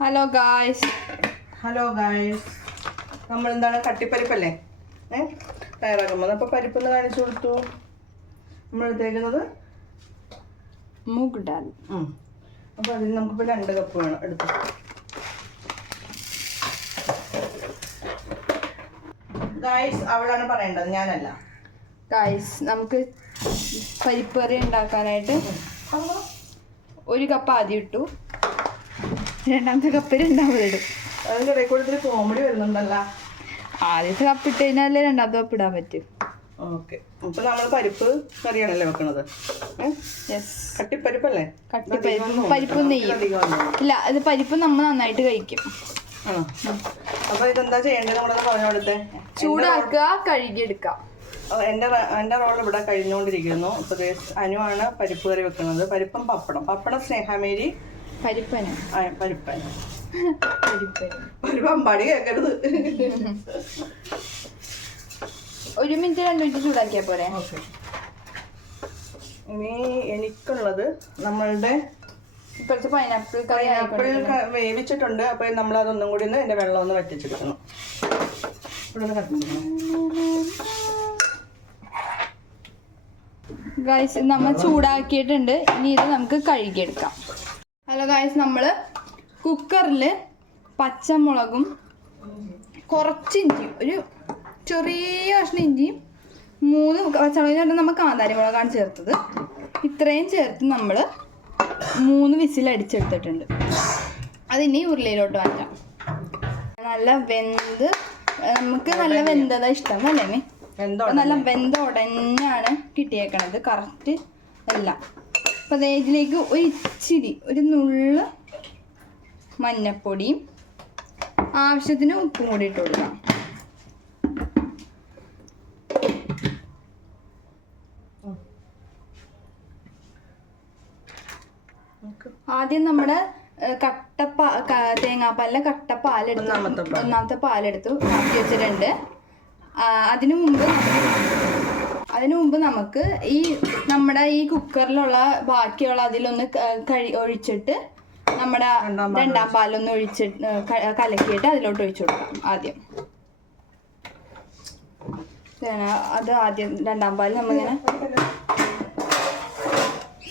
Hello guys hello guys നമ്മൾ എന്താണ് കട്ടിപ്പരിപ്പല്ലേ? ഏ? തയ്യാറാക്കുമ്പോൾ അപ്പോൾ പരിപ്പൊന്ന് കാണിച്ചു കൊടുത്തു. നമ്മൾ എടുത്തേക്കുന്നത് മൂഗ് ഡാൽ അപ്പോൾ അതിന് നമുക്കിപ്പോൾ രണ്ട് കപ്പ് വേണം. എടുത്ത് ഗായ്സ് അവളാണ് പറയേണ്ടത്. ഞാനല്ല. ഗായ്സ് നമുക്ക് പരിപ്പ് കറി ഉണ്ടാക്കാനായിട്ട് ഒരു കപ്പ് ആദ്യം ഇട്ടു. രണ്ടാമത്തെ കപ്പ് രണ്ടാമത് ഇടും. അതിന്റെ കോമഡി വരുന്നുണ്ടല്ലോ. ആദ്യത്തെ കപ്പിട്ട് കഴിഞ്ഞാലേ രണ്ടാമത്തെ കപ്പ് ഇടാൻ പറ്റും. ഓക്കെ നമ്മൾ പരിപ്പ് കറിയാണല്ലേ വെക്കണത്? ഏ? യെസ് കട്ടിപ്പരിപ്പല്ലേ? കട്ടിപ്പരിപ്പും. പരിപ്പും നെയ്യും. അധികം ഇല്ല ഇത് പരിപ്പ് നമ്മൾ നന്നായിട്ട് കഴിക്കും. ഇതെന്താ ചെയ്യേണ്ടത് നമ്മളൊന്ന് പറഞ്ഞു കൊടുത്തേ ചൂടാക്കുക കഴുകിയെടുക്കാം. ആ, എന്റെ എന്റെ റോൾ ഇവിടെ കഴിഞ്ഞുകൊണ്ടിരിക്കുന്നു. ഇപ്പോൾ അനുവാണ് പരിപ്പ് കറി വെക്കുന്നത് പരിപ്പും പപ്പടം. പപ്പടം സ്നേഹാമേരി. പരിപ്പന്? പരിപ്പന്? പരിപ്പ് അമ്പാടി കേൾക്കരുത് ഒരു മിനിറ്റ് രണ്ട് മിനിറ്റ് ചൂടാക്കിയാൽ പോരെ. ഇനി എനിക്കുള്ളത് നമ്മളുടെ കുറച്ച് പൈനാപ്പിൾ കറി പൈനാപ്പിൾ വേവിച്ചിട്ടുണ്ട്. അപ്പോൾ നമ്മൾ അതൊന്നും കൂടി ഒന്ന് എന്റെ വെള്ളം ഒന്ന് വറ്റിച്ചെടുക്കണം. ഗൈസ് നമ്മൾ ചൂടാക്കിയിട്ടുണ്ട്. ഇനി ഇത് നമുക്ക് കഴുകിയെടുക്കാം. ഹലോ ഗായ്സ് നമ്മൾ കുക്കറിൽ പച്ചമുളകും കുറച്ച് ഇഞ്ചിയും ഒരു ചെറിയ കഷ്ണം ഇഞ്ചിയും മൂന്ന് പച്ചമുളകിനായിട്ട് നമ്മൾ കാന്താരി മുളകാണ് ചേർത്തത്. ഇത്രയും ചേർത്ത് നമ്മൾ മൂന്ന് വിസിൽ അടിച്ചെടുത്തിട്ടുണ്ട്. അതിനി ഉരുളിയിലോട്ട് മാറ്റാം. നല്ല വെന്ത് നമുക്ക് നല്ല വെന്തതാ ഇഷ്ടം അല്ലേ നല്ല വെന്ത ഉടനെയാണ് കിട്ടിയേക്കണത്. കറക്റ്റ് എല്ലാം. അപ്പം അതായത് ഇതിലേക്ക് ഒരു ഇച്ചിരി ഒരു നുള്ള് മഞ്ഞപ്പൊടിയും ആവശ്യത്തിന് ഉപ്പും കൂടി ഇട്ട് കൊടുക്കാം ആദ്യം നമ്മുടെ കട്ടപ്പാ തേങ്ങാപ്പാലിലെ ഒന്നാമത്തെ പാൽ. ഒന്നാമത്തെ പാലെടുത്തു മാറ്റി വെച്ചിട്ടുണ്ട് അതിനു മുമ്പ് അതിനു മുമ്പ് നമുക്ക് ഈ നമ്മുടെ ഈ കുക്കറിലുള്ള ബാക്കിയുള്ള അതിലൊന്ന് കഴി ഒഴിച്ചിട്ട് നമ്മുടെ രണ്ടാം പാലൊന്ന് ഒഴിച്ചിട്ട് കലക്കിയിട്ട് അതിലോട്ട് ഒഴിച്ചു കൊടുക്കാം ആദ്യം. അത് ആദ്യം രണ്ടാം പാൽ നമ്മളിങ്ങനെ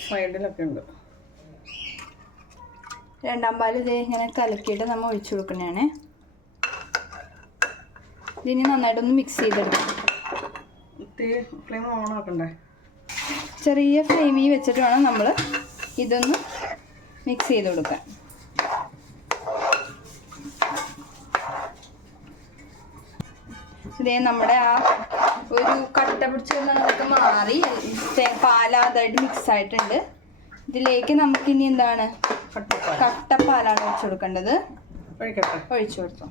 സൈഡിലൊക്കെ ഉണ്ട്. രണ്ടാം പാൽ ഇതേ ഇങ്ങനെ കലക്കിയിട്ട് നമ്മൾ ഒഴിച്ചു കൊടുക്കണേ ഇനി നന്നായിട്ടൊന്ന് മിക്സ് ചെയ്തെടുക്കാം. തീ ഫ്ലെയിം ഓൺ ആക്കണ്ടേ? ചെറിയ ഫ്ലെയിമിൽ വെച്ചിട്ട് വേണം നമ്മൾ ഇതൊന്ന് മിക്സ് ചെയ്ത് കൊടുക്കാൻ. ഇതേ നമ്മുടെ ആ ഒരു കട്ട പിടിച്ചതൊക്കെ മാറി തേ- പാലാതായിട്ട് മിക്സ് ആയിട്ടുണ്ട്. ഇതിലേക്ക് നമുക്ക് ഇനി എന്താണ്? കട്ട കട്ടപ്പാലാണ് ഒഴിച്ചു കൊടുക്കേണ്ടത്. ഒഴിച്ചു കൊടുത്തു.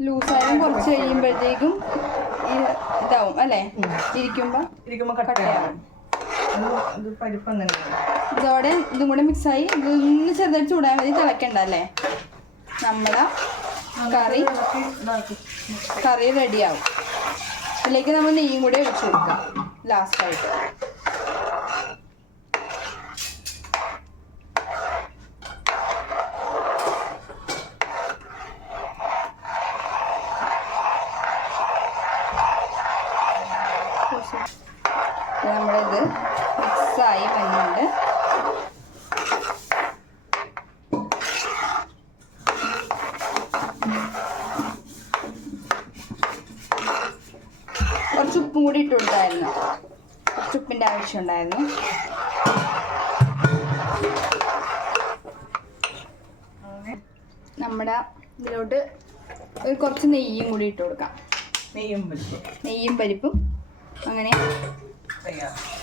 ലൂസായാലും കുറച്ച് കഴിയുമ്പോഴത്തേക്കും ഇതാവും അല്ലേ? ഇരിക്കുമ്പോ ഇരിക്കുമ്പോൾ കട്ടയാവും ഇതോടെ ഇതും കൂടെ മിക്സായി ഇതൊന്ന് ചെറുതായിട്ട് ചൂടാൻ മതി. തിളക്കണ്ട അല്ലേ? നമ്മള കറി കറി റെഡിയാവും ഇതിലേക്ക് നമ്മൾ നെയ്യും കൂടി ഒഴിച്ചു കൊടുക്കാം. ലാസ്റ്റായിട്ട് നമ്മളിത് മിക്സായി വന്നിട്ടുണ്ട് കുറച്ച് ഉപ്പും കൂടി ഇട്ട് കൊടുത്തായിരുന്നു. കുറച്ച് ഉപ്പിന്റെ ആവശ്യം ഉണ്ടായിരുന്നു. നമ്മുടെ ഇതിലോട്ട് ഒരു കുറച്ച് നെയ്യും കൂടി ഇട്ട് കൊടുക്കാം. നെയ്യും പരിപ്പും. നെയ്യും പരിപ്പും. അങ്ങനെ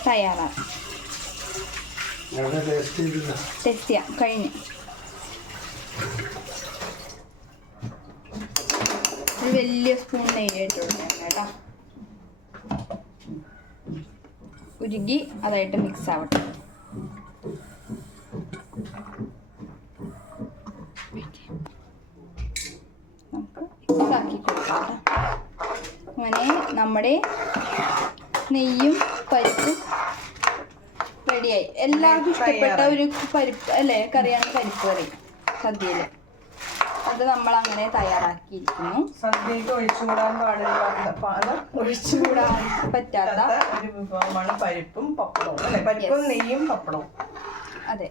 തയ്യാറാണ്. ടെസ്റ്റ് ചെയ്യാം. കഴിഞ്ഞ്. ഒരു വലിയ സ്പൂൺ നെയ്യായിട്ടുള്ളൂ ഇട്ട് കൊടുക്കണം കേട്ടോ. ഉരുകി അതായിട്ട് മിക്സ് ആവട്ടെ. നമുക്ക് ആക്കി കൊടുക്കാം അങ്ങനെ നമ്മുടെ നെയ്യും പരിപ്പും റെഡിയായി. എല്ലാവർക്കും ഇഷ്ടപ്പെട്ട ഒരു പരിപ്പ് അല്ലേ? കറിയാണ് പരിപ്പ് കറി സദ്യയിൽ. അത് നമ്മൾ അങ്ങനെ തയ്യാറാക്കിയിരിക്കുന്നു. സദ്യക്ക് ഒഴിച്ചുകൂടാൻ പാടില്ലാത്ത പാല ഒഴിച്ചുകൂടാൻ പറ്റാത്ത ഒരു വിഭവമാണ് പരിപ്പും പപ്പടവും അല്ലെ? പരിപ്പും നെയ്യും പപ്പടവും. അതെ.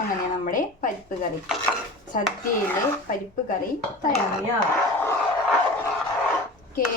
അങ്ങനെ നമ്മുടെ പരിപ്പ് കറി. സദ്യയിലെ പരിപ്പ് കറി തയ്യാറാണ് തയ്യാർ ഓക്കേ